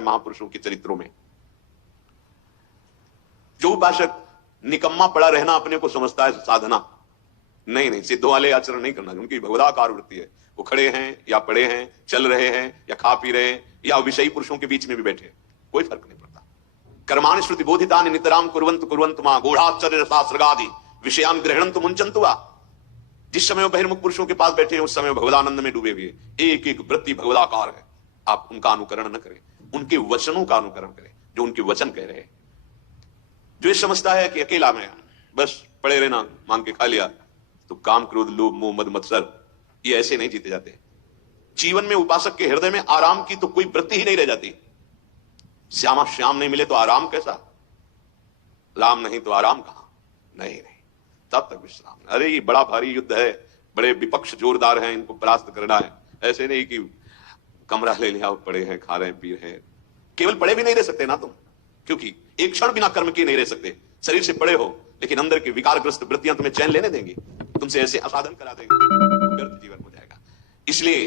महापुरुषों के चरित्रों में। जो उपासक निकम्मा पड़ा रहना अपने को समझता है साधना, नहीं, सिद्धों वाले आचरण नहीं करना। उनकी भगवदाकार वृत्ति है, वो खड़े हैं या पड़े हैं, चल रहे हैं या खा पी रहे हैं या विषयी पुरुषों के बीच में भी बैठे, कोई फर्क नहीं पड़ता। कर्माणि श्रुति बोधितानि नितराम कुर्वन्तु मां गूढ़ाश्चर्य रसास्रगादि विषयान ग्रहणन्तु मुञ्चन्तु वा। जिस समय वो बहिर्मुख पुरुषों के पास बैठे हैं उस समय भगवदानंद में डूबे हुए, एक एक वृत्ति भगवदाकार है। आप उनका अनुकरण न करें, उनके वचनों का अनुकरण करें जो उनके वचन कह रहे हैं। जो ये समझता है कि अकेला में बस पड़े रहना, मांग के खा लिया, तो काम क्रोध लोभ मोह मद मत्सर ये ऐसे नहीं जीते जाते। जीवन में उपासक के हृदय में आराम की तो कोई वृत्ति ही नहीं रह जाती। श्यामा श्याम नहीं मिले तो आराम कैसा, राम नहीं तो आराम कहां, नहीं, तब तक विश्राम। अरे ये बड़ा भारी युद्ध है, बड़े विपक्ष जोरदार हैं, इनको परास्त करना है। ऐसे नहीं कि कमरा ले लिया पड़े हैं, खा रहे हैं, पी रहे हैं। केवल पड़े भी नहीं रह सकते ना तुम, क्योंकि एक क्षण बिना कर्म किए नहीं रह सकते। शरीर से पड़े हो लेकिन अंदर की विकारग्रस्त वृत्तियां तुम्हें चैन लेने देंगी, तुमसे ऐसे असाधन करा देंगे, व्यर्थ जीवन हो जाएगा। इसलिए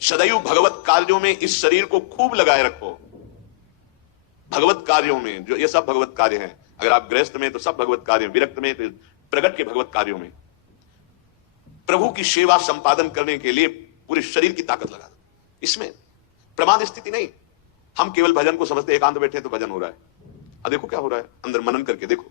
सदैव भगवत कार्यों में इस शरीर को खूब लगाए रखो। भगवत कार्यों में, जो ये सब भगवत कार्य हैं, अगर आप गृहस्थ में तो सब भगवत कार्य, विरक्त में तो प्रगट के भगवत कार्यों में प्रभु की सेवा संपादन करने के लिए पूरे शरीर की ताकत लगा दो। इसमें प्रमाद स्थिति नहीं। हम केवल भजन को समझते, एकांत बैठे तो भजन हो रहा है, अब देखो क्या हो रहा है, अंदर मनन करके देखो।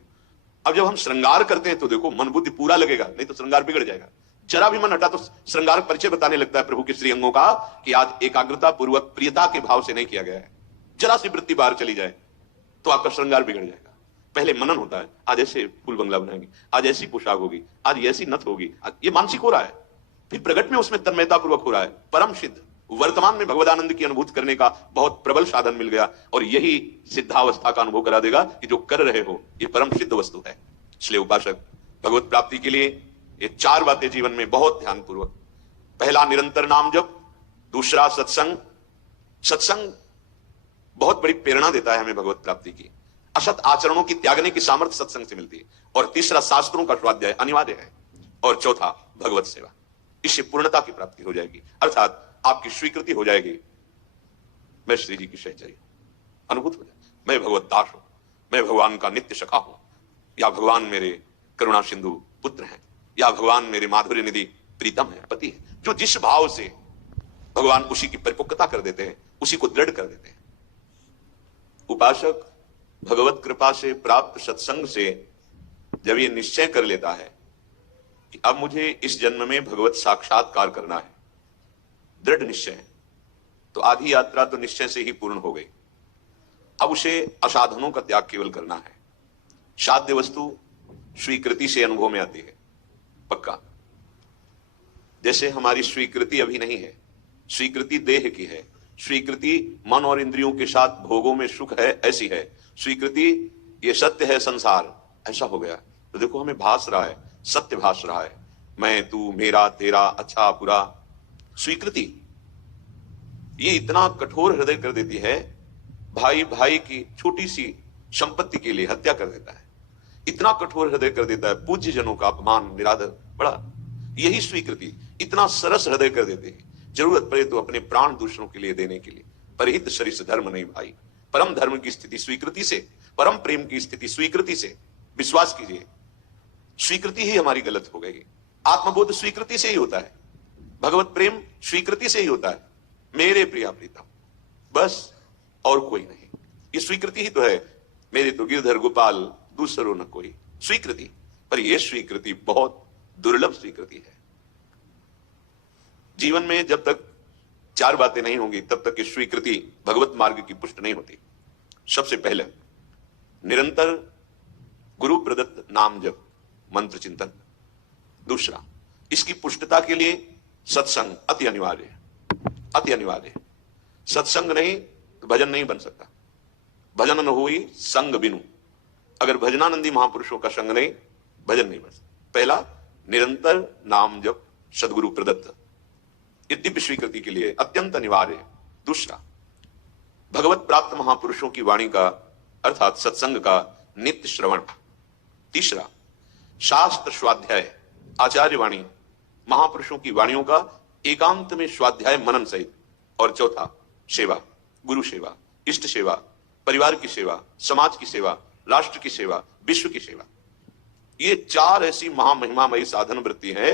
अब जब हम श्रृंगार करते हैं तो देखो मन बुद्धि पूरा लगेगा, नहीं तो श्रृंगार बिगड़ जाएगा। जरा भी मन हटा तो श्रृंगार परिचय बताने लगता है प्रभु के श्री अंगों का कि आज एकाग्रता पूर्वक प्रियता के भाव से नहीं किया गया है। जरा सी वृत्ति बाहर चली जाए तो आपका श्रृंगार बिगड़ जाएगा। पहले मनन होता है, आज ऐसे फूल बंगला बनाएंगे, आज ऐसी पोशाक होगी, आज ऐसी नथ होगी, ये मानसिक हो रहा है। फिर प्रगट में उसमें तन्मयता पूर्वक हो रहा है। परम सिद्ध वर्तमान में भगवदानंद की अनुभूति करने का बहुत प्रबल साधन मिल गया, और यही सिद्धावस्था का अनुभव करा देगा कि जो कर रहे हो ये परम सिद्ध वस्तु है। इसलिए उपासक भगवत प्राप्ति के लिए ये चार बातें जीवन में बहुत ध्यान पूर्वक। पहला निरंतर नाम जप, दूसरा सत्संग। सत्संग बहुत बड़ी प्रेरणा देता है हमें भगवत प्राप्ति की। असत आचरणों की त्यागने की सामर्थ्य सत्संग से मिलती है। और तीसरा शास्त्रों का स्वाध्याय अनिवार्य है। और चौथा भगवत सेवा। इससे पूर्णता की प्राप्ति हो जाएगी, अर्थात आपकी स्वीकृति हो जाएगी। मैं श्री जी की सहचर्य अनुभूत हो जाए, मैं भगवत दास हूं, मैं भगवान का नित्य सखा हूं, या भगवान मेरे करुणा सिंधु पुत्र हैं, या भगवान मेरे माधुर्य निधि प्रीतम है, पति है। जो जिस भाव से भगवान उसी की परिपक्वता कर देते हैं, उसी को दृढ़ कर देते हैं। उपासक भगवत कृपा से प्राप्त सत्संग से जब ये निश्चय कर लेता है कि अब मुझे इस जन्म में भगवत साक्षात्कार करना है, दृढ़ निश्चय है, तो आधी यात्रा तो निश्चय से ही पूर्ण हो गई। अब उसे असाधनों का त्याग केवल करना है। साध्य वस्तु स्वीकृति से अनुभव में आती है, पक्का। जैसे हमारी स्वीकृति अभी नहीं है, स्वीकृति देह की है, स्वीकृति मन और इंद्रियों के साथ भोगों में सुख है, ऐसी है स्वीकृति। ये सत्य है संसार, ऐसा हो गया। तो देखो हमें भास रहा है, सत्य भास रहा है, मैं तू मेरा तेरा अच्छा बुरा। स्वीकृति ये इतना कठोर हृदय कर देती है, भाई भाई की छोटी सी संपत्ति के लिए हत्या कर देता है, इतना कठोर हृदय कर देता है, पूज्य जनों का अपमान निरादर बड़ा। यही स्वीकृति इतना सरस हृदय कर देते हैं, जरूरत पड़े तो अपने प्राण दूसरों के लिए देने के लिए। परहित शरीर से धर्म नहीं भाई। परम धर्म की स्थिति स्वीकृति से, परम प्रेम की स्थिति स्वीकृति से। विश्वास कीजिए, स्वीकृति ही हमारी गलत हो गई। आत्मबोध स्वीकृति से ही होता है, भगवत प्रेम स्वीकृति से ही होता है। मेरे प्रिया प्रीतम, बस और कोई नहीं। ये स्वीकृति ही तो है, मेरे तो गिरधर गोपाल दूसरों न कोई। स्वीकृति, पर यह स्वीकृति बहुत दुर्लभ स्वीकृति है। जीवन में जब तक चार बातें नहीं होंगी तब तक की स्वीकृति भगवत मार्ग की पुष्ट नहीं होती। सबसे पहले निरंतर गुरु प्रदत्त नाम जप, मंत्र चिंतन। दूसरा, इसकी पुष्टता के लिए सत्संग अति अनिवार्य है, अति अनिवार्य है। सत्संग नहीं तो भजन नहीं बन सकता। भजन न हुई संग बिनु। अगर भजनानंदी महापुरुषों का संग नहीं, भजन नहीं बन सकता। पहला, निरंतर नाम जप सदगुरु प्रदत्त, ये दिव्य स्वीकृति के लिए अत्यंत अनिवार्य है। दूसरा, भगवत प्राप्त महापुरुषों की वाणी का अर्थात सत्संग का नित्य श्रवण। तीसरा, शास्त्र स्वाध्याय, आचार्य वाणी, महापुरुषों की वाणियों का एकांत में स्वाध्याय मनन सहित। और चौथा, सेवा। गुरु सेवा, इष्ट सेवा, परिवार की सेवा, समाज की सेवा, राष्ट्र की सेवा, विश्व की सेवा। ये 4 ऐसी महामहिमामयी साधन वृत्ति है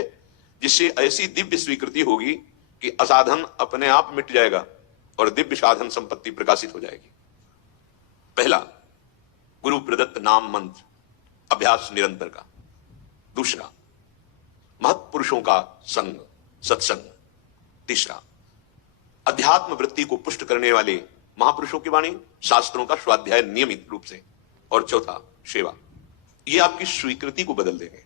जिससे ऐसी दिव्य स्वीकृति होगी कि असाधन अपने आप मिट जाएगा और दिव्य साधन संपत्ति प्रकाशित हो जाएगी। पहला, गुरु प्रदत्त नाम मंत्र, अभ्यास निरंतर का। दूसरा, महत्पुरुषों का संग, सत्संग। तीसरा, अध्यात्म वृत्ति को पुष्ट करने वाले महापुरुषों की वाणी, शास्त्रों का स्वाध्याय नियमित रूप से। और चौथा, सेवा। ये आपकी स्वीकृति को बदल देंगे।